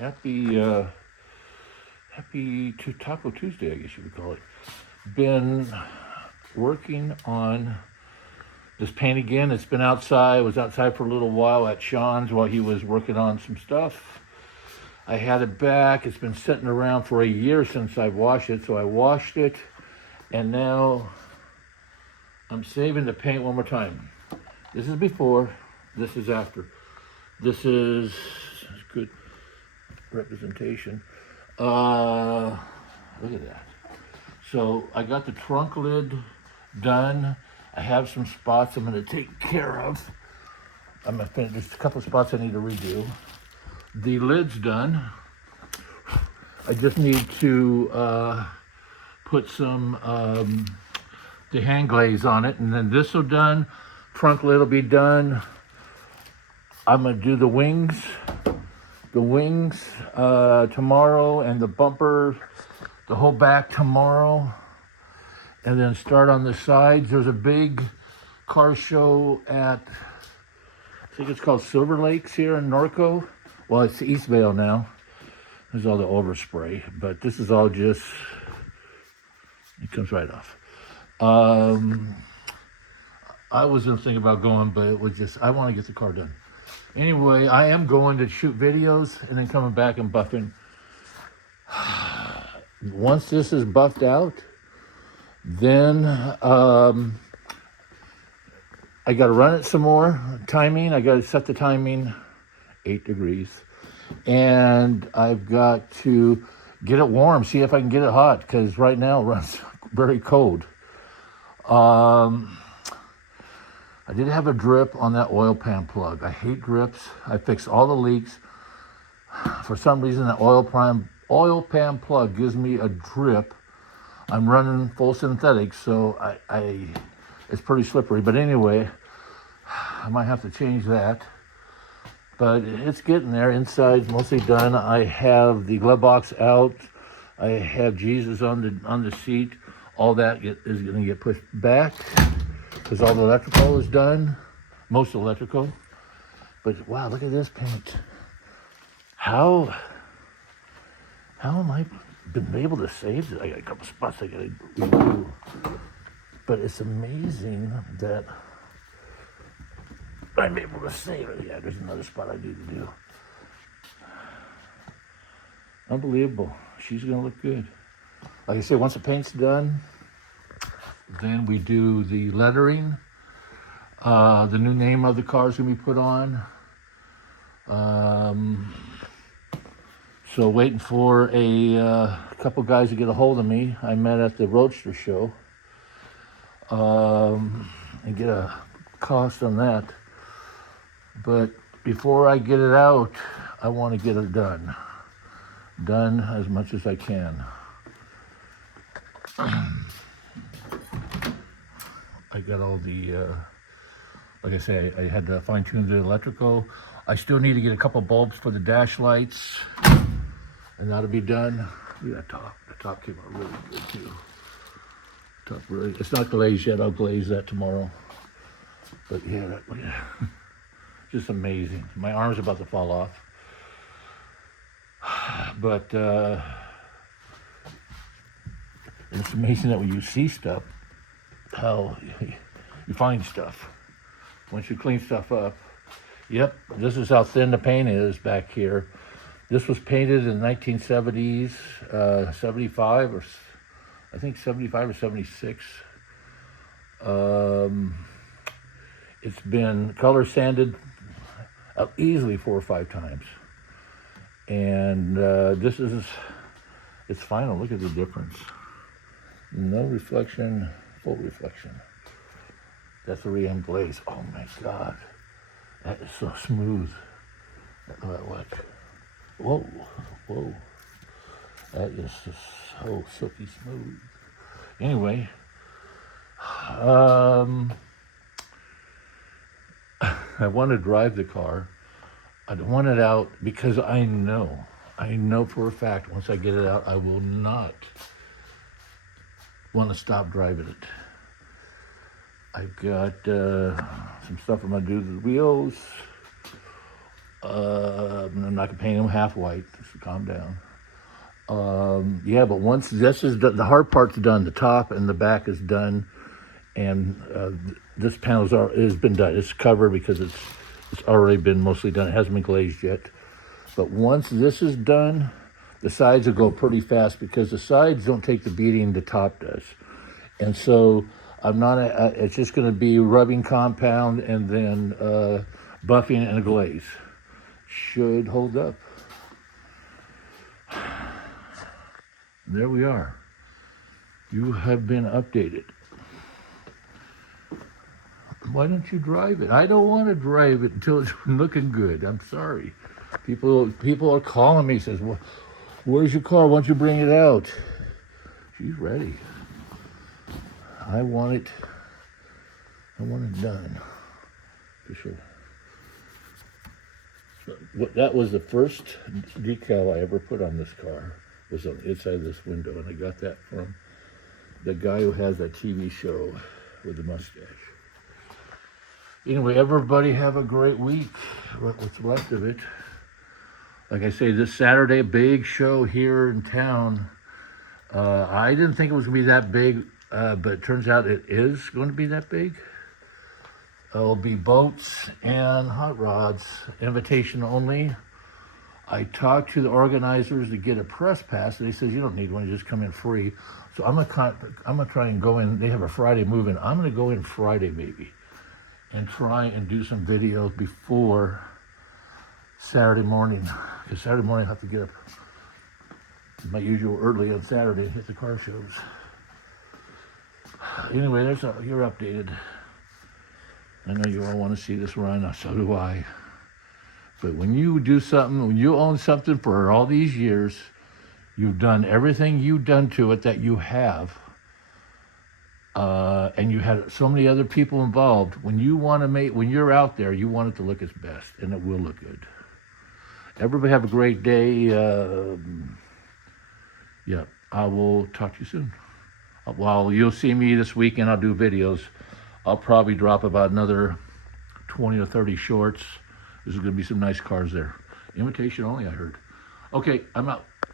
Happy, happy Taco Tuesday, I guess you would call it. Been working on this paint again. It's been outside. I was outside for a little while at Sean's while he was working on some stuff. I had it back. It's been sitting around for a year since I washed it, so I washed it, and now I'm saving the paint one more time. This is before, this is after. This is good representation. Look at that. So I got the trunk lid done. I have some spots I'm going to take care of. I'm going to finish. There's a couple spots I need to redo. The lid's done. I just need to put some the hand glaze on it, and then this will done. Trunk lid will be done. I'm going to do the wings tomorrow, and the bumper, the whole back tomorrow, and then start on the sides. There's a big car show at, I think it's called Silver Lakes here in Norco. Well, it's Eastvale now. There's all the overspray, but this is all just, it comes right off. I wasn't thinking about going, but it was just, I want to get the car done. Anyway, I am going to shoot videos and then coming back and buffing. Once this is buffed out, then I got to run it some more. Timing, I got to set the timing 8 degrees. And I've got to get it warm, see if I can get it hot, because right now it runs very cold. I did have a drip on that oil pan plug. I hate drips. I fixed all the leaks. For some reason, that oil pan plug gives me a drip. I'm running full synthetic, so it's pretty slippery. But anyway, I might have to change that. But it's getting there. Inside's mostly done. I have the glove box out. I have Jesus on the seat. All that is going to get pushed back because all the electrical is done, most electrical. But wow, look at this paint. How am I been able to save this? I got a couple spots I got to redo. But it's amazing that I'm able to save it. Yeah, there's another spot I need to do. Unbelievable. She's going to look good. Like I said, once the paint's done, then we do the lettering. The new name of the car is going to be put on. So waiting for a couple guys to get a hold of me. I met at the Roadster show. And get a cost on that. But before I get it out, I want to get it done. Done as much as I can. I got all the, like I say, I had to fine tune the electrical. I still need to get a couple bulbs for the dash lights, and that'll be done. Look at that top. The top came out really good too. Top really, it's not glazed yet. I'll glaze that tomorrow. But yeah, just amazing. My arm's about to fall off. But it's amazing that when you see stuff, how you find stuff. Once you clean stuff up. Yep, this is how thin the paint is back here. This was painted in the 1970s, 75 or I think 75 or 76. It's been color sanded easily 4 or 5 times. And this is its final. Look at the difference. No reflection, full reflection. That's the re-end glaze. Oh my God. That is so smooth. What? Whoa, whoa. That is just so silky smooth. Anyway, I want to drive the car. I don't want it out because I know for a fact once I get it out, I will not want to stop driving it. I've got some stuff I'm going to do to the wheels. I'm not gonna paint them half white. Just calm down. Yeah, but once this is done, the hard part's done. The top and the back is done, and this panel has been done. It's covered because it's already been mostly done. It hasn't been glazed yet. But once this is done, the sides will go pretty fast because the sides don't take the beating the top does. And so I'm not. It's just going to be rubbing compound and then buffing and a glaze. Should hold up. There we are. You have been updated. Why don't you drive it? I don't want to drive it until it's looking good. I'm sorry. People are calling me, says, well, where's your car? Why don't you bring it out? She's ready. I want it done. For sure. So, that was the first decal I ever put on this car. Was on the inside of this window, and I got that from the guy who has that TV show with the mustache. Anyway, everybody have a great week. What's left of it. Like I say, this Saturday, big show here in town. I didn't think it was going to be that big, but it turns out it is going to be that big. It'll be boats and hot rods, invitation only. I talked to the organizers to get a press pass, and they says you don't need one; you just come in free. So I'm gonna try and go in. They have a Friday move-in. I'm gonna go in Friday maybe, and try and do some videos before Saturday morning. Because Saturday morning I have to get up my usual early on Saturday and hit the car shows. Anyway, you're updated. I know you all want to see this run. So do I. But when you do something, when you own something for all these years, you've done everything you've done to it that you have, and you had so many other people involved. When you're out there, you want it to look its best, and it will look good. Everybody have a great day. Yeah, I will talk to you soon. Well, you'll see me this weekend. I'll do videos. I'll probably drop about another 20 or 30 shorts. There's going to be some nice cars there. Invitation only, I heard. Okay, I'm out.